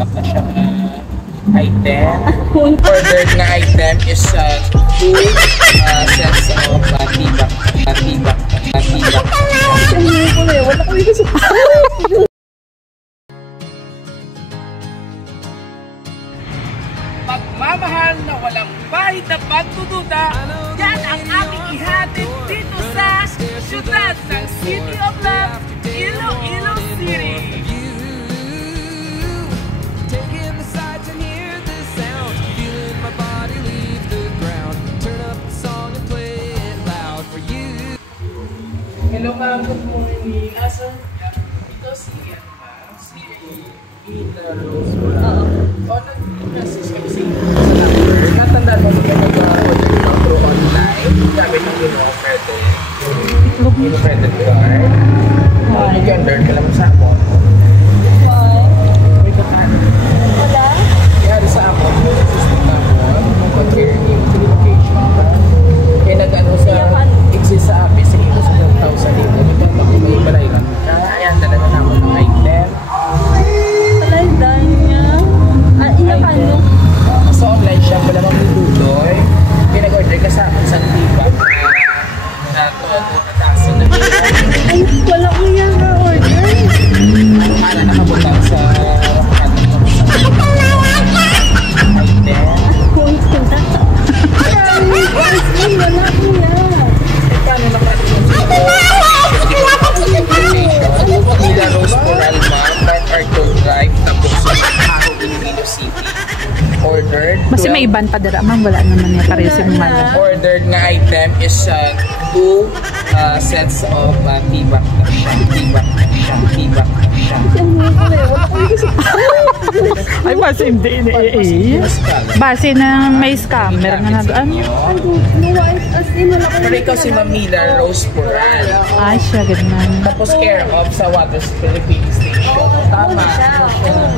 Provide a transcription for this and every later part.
up na siyang item. Ordered na item is 2 sets of tibak. Wala ko dito sa Pagmamahal na walang bahid na pagdududa, yan ang aming ihatid dito sa siyudad ng City of Love, Iloilo City. Hello ka, good morning. Asa? Ito si Ida Rose. O, nag-message kasi sa number. Natandaan mo mag-order through online. Gamit ang in-offer credit card. Mag-order ka lang sa amon. May kakaan. wala? Kaya sa amon, yung system na amon, mag-care yung location ka. Kaya nag-ano sa exist sa api sa ito sa 1,000 dito. Nagpapag may balay lang ka. Ayan, talaga naman ng item. Talaydan niya. Ilang ano? So online siya, wala mang niluloy. Pinag-order ka sa akin sa tibak na 2,000 na dito. Ay, wala ko yan na-order. Para nakabutang sa rakatan ko sa item. Kung sila. Ay, wala ko yan. Paano nakatulong sa Mila Rose Coralma, Brand Arco Drive, tapos sa Haro, Iloilo City. Ordered. Basta may iban pa dira, ma'am. Wala naman niya. Pareho si mga. Ordered nga item is 2 sets of tibak. Ay, base hindi. Base na may scammer nga na. Ano? Pero ikaw si Mamila Rose Coral. Ay, siya, ganun. Tapos care of sa Waters Philippine Station. Tama.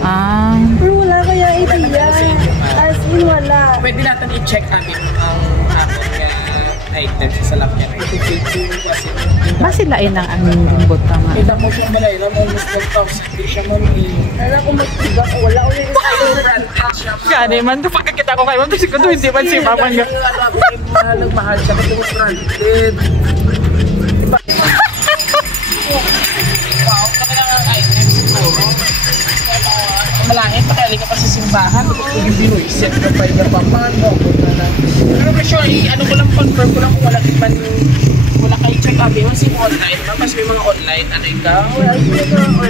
Ah. Pero wala kaya ito yan. As in, wala. Pwede natin i-check namin ang items sa lapyan. Base lain ang aming butang. Kita mo siyang malay lang, almost 1,000. Hindi siya mami. Kaya kung mag-tiga ko, wala ulit siya. Gani man, pagkakita ko kayo, siguro hindi man si mama nga. Nagmahal siya kasi mo branded. Wow, kami lang ang items siguro. Malangit, pakali ka pa sa simbahan. Yung binuisit ka pa yung napapano. Pero for sure, ano ko lang, confirm ko lang kung wala kayo check up. Yung sim online, mas may mga online, ano ikaw?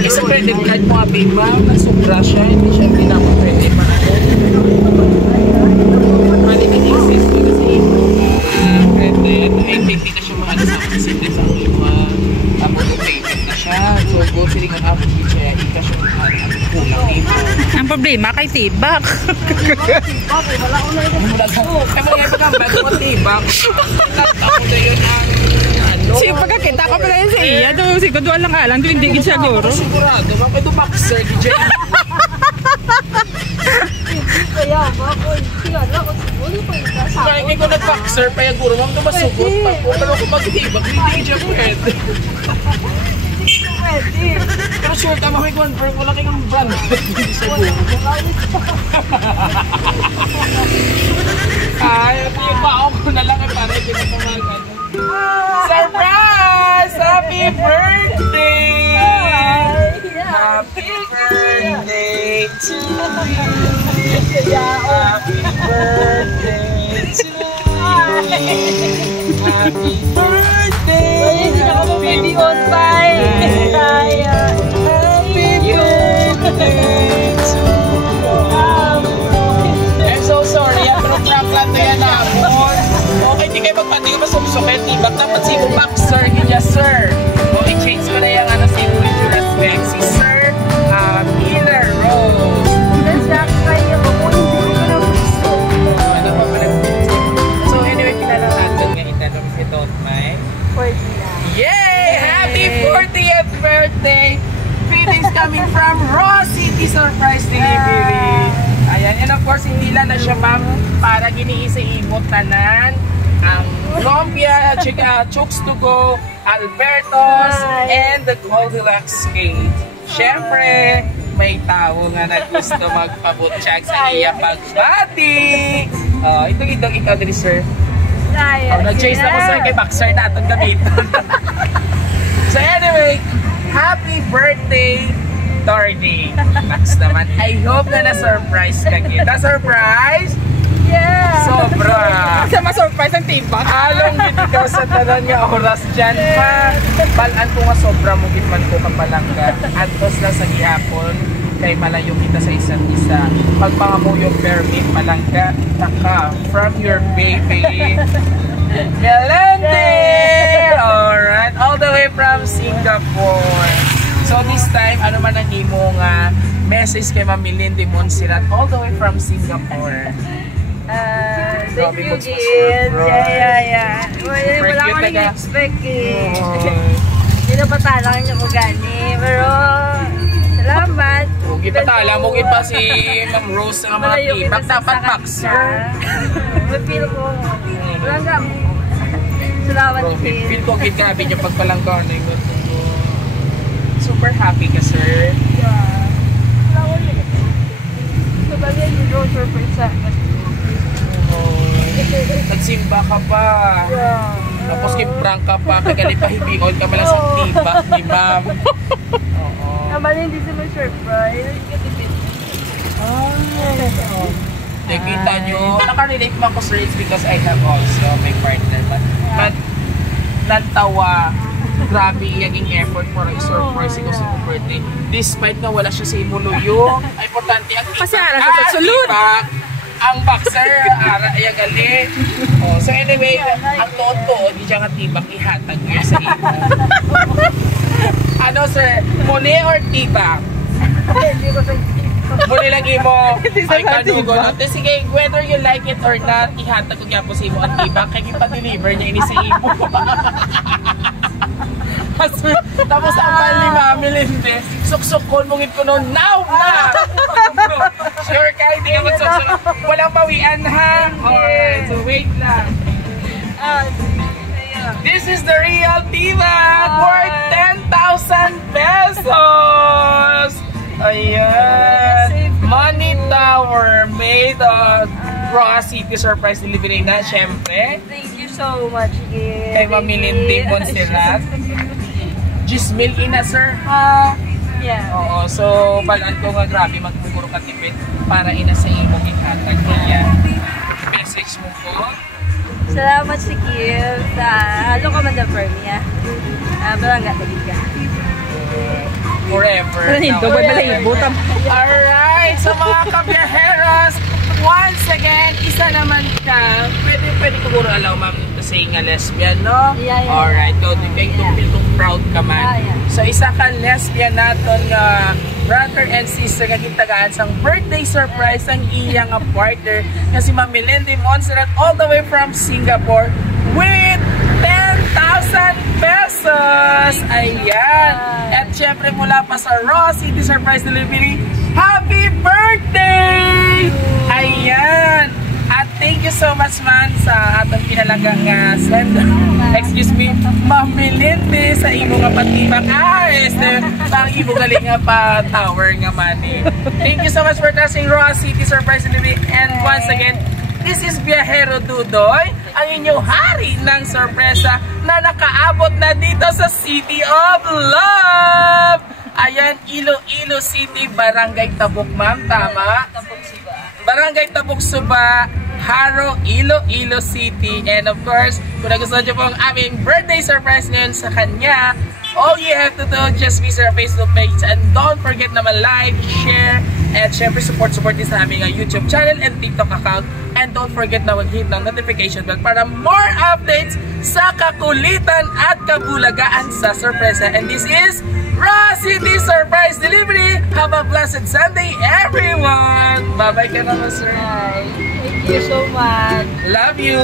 Isa credit card mo, abi ba? Nasubra siya, hindi siya naman pwede pa. Mali ka exist ko kasi credit. Hindi ka siya mga sa city sa mga payment na siya. So, go sila ng average siya, ika siya kulang ito. Ang problema kay tibak. wala ko na ito. Kaya mga ipagkang bago mo tibak. Ako na yun ang Kasi pagkakita ko pala yun sa iya, siguro lang alang, hindi siya guro. Sigurado, may ito boxer, DJ. Kaya ba ako, sigara ko siguro pa yung kasama. Kaya hindi ko nag-boxer, pa yung guro, ma'am dumasugot. Pero kung mag-tibak, hindi siya pwede. Pwede. Pero sure, tama may confirm, wala kayong brand. Hindi siya guro. Ay, yung baon ko na lang, para hindi na pamagan. Surprise! Happy birthday! Happy birthday to you! Happy birthday to you! Happy birthday! Hindi na ako pwede on time. Kaya. Happy birthday to you! I'm so sorry, pero prank to yan naman. Okay, hindi kayo magpati ko masumsukit. Ibang dapat si boxer, yes sir. Okay, change ko na yung si respect. Si Sir Mila Rose. So anyway, pinala natin nga itanong si Don't Mind. Yay! Happy 40th birthday! Greetings coming from Raw City Surprise Delivery. Ayan, and of course, hindi lang na siya ma'am para giniisa-imot tanan ang Lumpia, Chooks to Go, Albertos, and the Goldilocks Cake. Siyempre, may tao nga na gusto magpabutsyag sa iya pagbati. Itong ikaw din, sir. Nag-chase na ko, sir, kay Boxer na itong gamitan. So anyway, happy birthday, Torny. Next naman, I hope na na-surprise ka kita. Surprise? Yeah! Sobra! Kasi ma-surprise ang tibak. Halong yun ikaw sa tanan nga oras dyan pa. Balaan ko nga sobra mo gitman ko kapalangga. Antos lang sa gihapon kay malayo kita sa isa't isa. Pagpangamu yung permit palangga, taka from your baby. Melende! Alright, all the way from Singapore. So this time, ano man ang imo nga message kay Ma'am Melende Montserrat all the way from Singapore. Thank you, Gil. Yeah. Wala ko nag-expect eh. Hindi na patalang niyo ko gani. Pero, salamat. Huwag ipatala mo pa si Ma'am Rose ng mga tibak. Dapat Boxer. Feel ko. Wala nga. Salamat, Gil. Feel ko grabe niya pagpalangga. Super happy ka, sir. Yeah. Wala ko yun. Sabagay, hindi ko surprise sa akin. Nagsimba ka pa. Yeah. Tapos kiprank ka pa. Kaya pahibingon ka malang sa tibak ni ma'am. Oo. Naman hindi sila surprise. Nakita nyo. Nakarelate mo ako, sir. It's because I have also my partner. But nantawa. Grabe iyaging effort for a surprise ko sa birthday. Despite na wala siya sa imuluyo. Ay, importante ang tibak. Kasi ara sa sulod. Ang Boxer, ara, ayagali. So anyway, ang totoo, di siya nga tibak ihatag niya sa imo. Ano, sir? Muli or tibak? Muli lagi mo. Ay, kanugo. Sige, whether you like it or not, ihatag ko niya po sa imo ang tibak. Kaya ipa-deliver niya ini sa imo. Tapos ang bali Mami Linde, suksukon mong ito noon, now na! Sure ka, hindi ka magsuksuk. Walang bawian, ha? Alright, so wait lang. This is the real tibak worth 10,000 pesos! Ayan! Money Tower made of Raw City Surprise Delivery na, syempre. Thank you so much, Gil. Kay Mami Linde Montserrat. Gismil ina, sir. Yeah. Oo, so balaan ko nga grabe magpuguro ka tipid para ina sa imong ihatag niya. Message mo po. Salamat si Gil sa halo ka man na permia. Barangga tagid ka. Forever. Nandito, butang. Alright, sa mga kabiyaheros, once again, isa naman ka. Pwede siguro allow ma'am to say nga lesbian, no? Yeah. Alright, so feel proud ka man. Yeah. So isa ka lesbian naton nga brother and sister nga gitagaan sang birthday surprise ang iyang partner nga si Ma'am Melende Montserrat all the way from Singapore with 10,000 pesos! Ayan! At syempre mula pa sa Raw City Surprise Delivery, happy birthday! Ayan! At thank you so much man sa atong pinalagang send. Excuse me, Ma'am Melende sa imo nga patibak. Ang imo galing nga pa tower nga man eh. Thank you so much for trusting Raw City Surprise Delivery. And once again, this is Viajero Dudoy, ang inyong hari ng sorpresa na nakaabot na dito sa City of Love! Ayan, Iloilo City, Barangay Tabuk, ma'am. Tama? Barangay Tabuk Suba, Haro, Iloilo City. And of course, kung nagustuhan nyo po ang aming birthday surprise ngayon sa kanya, all you have to do, just visit our Facebook page and don't forget na like, share, and syempre support din sa aming YouTube channel and TikTok account. And don't forget na mag-hit ng notification bell para more updates sa kakulitan at kabulagaan sa sorpresa. And this is Raw City Surprise Delivery. Have a blessed Sunday, everyone! Bye-bye ka naman, sir. Thank you so much. Love you!